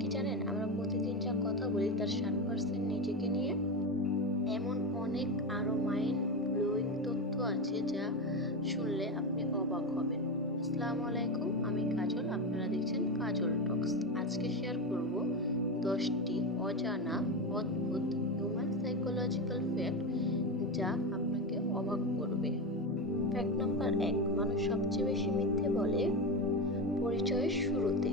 কি জানেন আমরা প্রতিদিন যা কথা বলি তার ষাট পার্সেন্ট নিজেকে নিয়ে? এমন অনেক আরও মাইন্ড ব্লোয়িং তথ্য আছে যা শুনলে আপনি অবাক হবেন। আসসালামু আলাইকুম, আমি কাজল, আপনারা দেখছেন কাজল টক্স আজকে শেয়ার করব দশটি অজানা অদ্ভুত হিউম্যান সাইকোলজিক্যাল ফ্যাক্ট যা আপনাকে অবাক করবে। ফ্যাক্ট নাম্বার এক, মানুষ সবচেয়ে বেশি মিথ্যে বলে পরিচয়ের শুরুতে।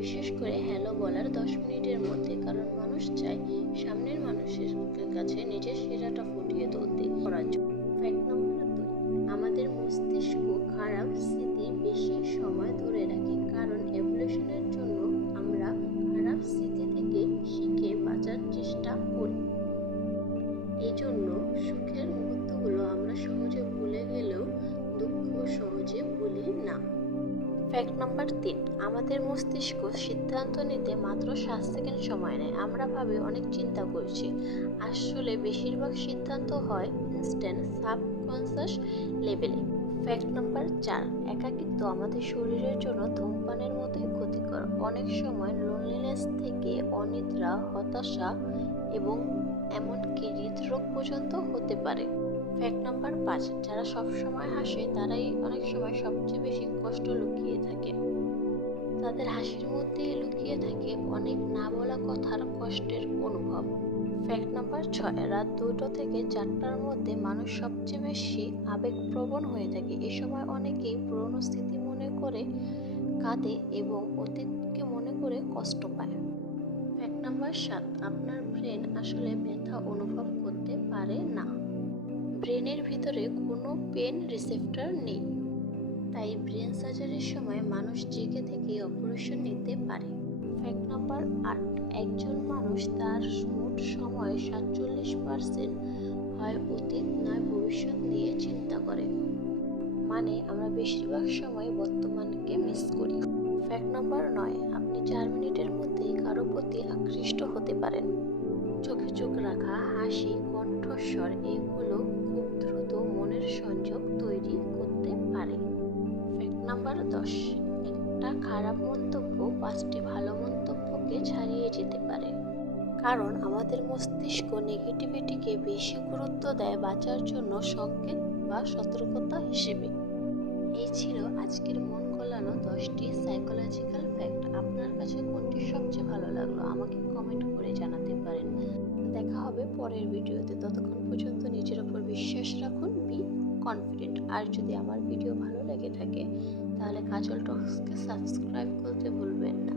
বিশেষ করে হ্যালো বলার দশ মিনিটের মধ্যে, কারণ মানুষ চায় সামনের মানুষের কাছে নিজের সেরাটা ফুটিয়ে তুলতে। করার জন্য ফ্যাক্ট নাম্বার দুই, আমাদের মস্তিষ্ক খারাপ স্মৃতি বেশি সময় ধরে রাখে, কারণ এভলিউশনের জন্য আমরা খারাপ স্মৃতি থেকে শিখে বাঁচার চেষ্টা করি। এই জন্য সুখের মুহূর্তগুলো আমরা সহজে ভুলে গেলেও দুঃখ সহজে ভুলি না। ফ্যাক্ট নাম্বার তিন আমাদের মস্তিষ্ক সিদ্ধান্ত নিতে মাত্র সাত সেকেন্ড সময় নেয়। আমরা ভাবি, অনেক চিন্তা করছি। আসলে বেশিরভাগ সিদ্ধান্ত হয় ইনস্ট্যান্ট সাবকনসিয়াস লেভেলে ফ্যাক্ট নাম্বার চার. একাকিত্ব আমাদের শরীরের জন্য ধূমপানের মতোই ক্ষতিকর। অনেক সময় লোনলিনেস থেকে অনিদ্রা, হতাশা এবং এমনকি হৃদরোগ পর্যন্ত হতে পারে। ফ্যাক্ট নাম্বার পাঁচ, যারা সবসময় হাসে, তারাই অনেক সময় সবচেয়ে বেশি কষ্ট লুকিয়ে থাকে। তাদের হাসির মধ্যেই লুকিয়ে থাকে অনেক না বলা কথার কষ্টের অনুভব। ফ্যাক্ট নাম্বার ছয়, রাত দুটো থেকে চারটার মধ্যে মানুষ সবচেয়ে বেশি আবেগপ্রবণ হয়ে থাকে। এ সময় অনেকেই পুরনো স্মৃতি মনে করে কাঁদে এবং অতীতকে মনে করে কষ্ট পায়। ফ্যাক্ট নাম্বার সাত, আপনার ব্রেন আসলে ব্যথা অনুভব করতে পারে না। ব্রেনের ভিতরে কোনো পেন রিসেপ্টর নেই। তাই ব্রেন সার্জারির সময় মানুষ জেগে থেকে অপারেশন নিতে পারে। ফ্যাক্ট নাম্বার আট, একজন মানুষ তার মোট সময় সাতচল্লিশ পার্সেন্ট হয় অতীত নয় ভবিষ্যৎ নিয়ে চিন্তা করে। মানে আমরা বেশিরভাগ সময় বর্তমানকে মিস করি। ফ্যাক্ট নাম্বার নয়, আপনি চার মিনিটের মধ্যেই কারও প্রতি আকৃষ্ট হতে পারেন। চোখে চোখ রাখা, হাসি, কণ্ঠস্বর, এগুলো দশ একটা খারাপ মন্তব্য পাঁচটি ভালো মন্তব্যকে ছাড়িয়ে যেতে পারে। কারণ আমাদের মস্তিষ্ক নেগেটিভিটিকে বেশি গুরুত্ব দেয় বাঁচার জন্য সংকেত বা সতর্কতা হিসেবে। এই ছিল আজকের মন গলানো দশটি সাইকোলজিক্যাল ফ্যাক্ট আপনার কাছে কোনটি সবচেয়ে ভালো লাগল, আমাকে কমেন্ট করে জানাতে পারেন। দেখা হবে পরের ভিডিওতে। ততক্ষণ পর্যন্ত কনফিডেন্ট আর যদি আমার ভিডিও ভালো লেগে থাকে, তাহলে কাজল টক্সকে সাবস্ক্রাইব করতে ভুলবেন না।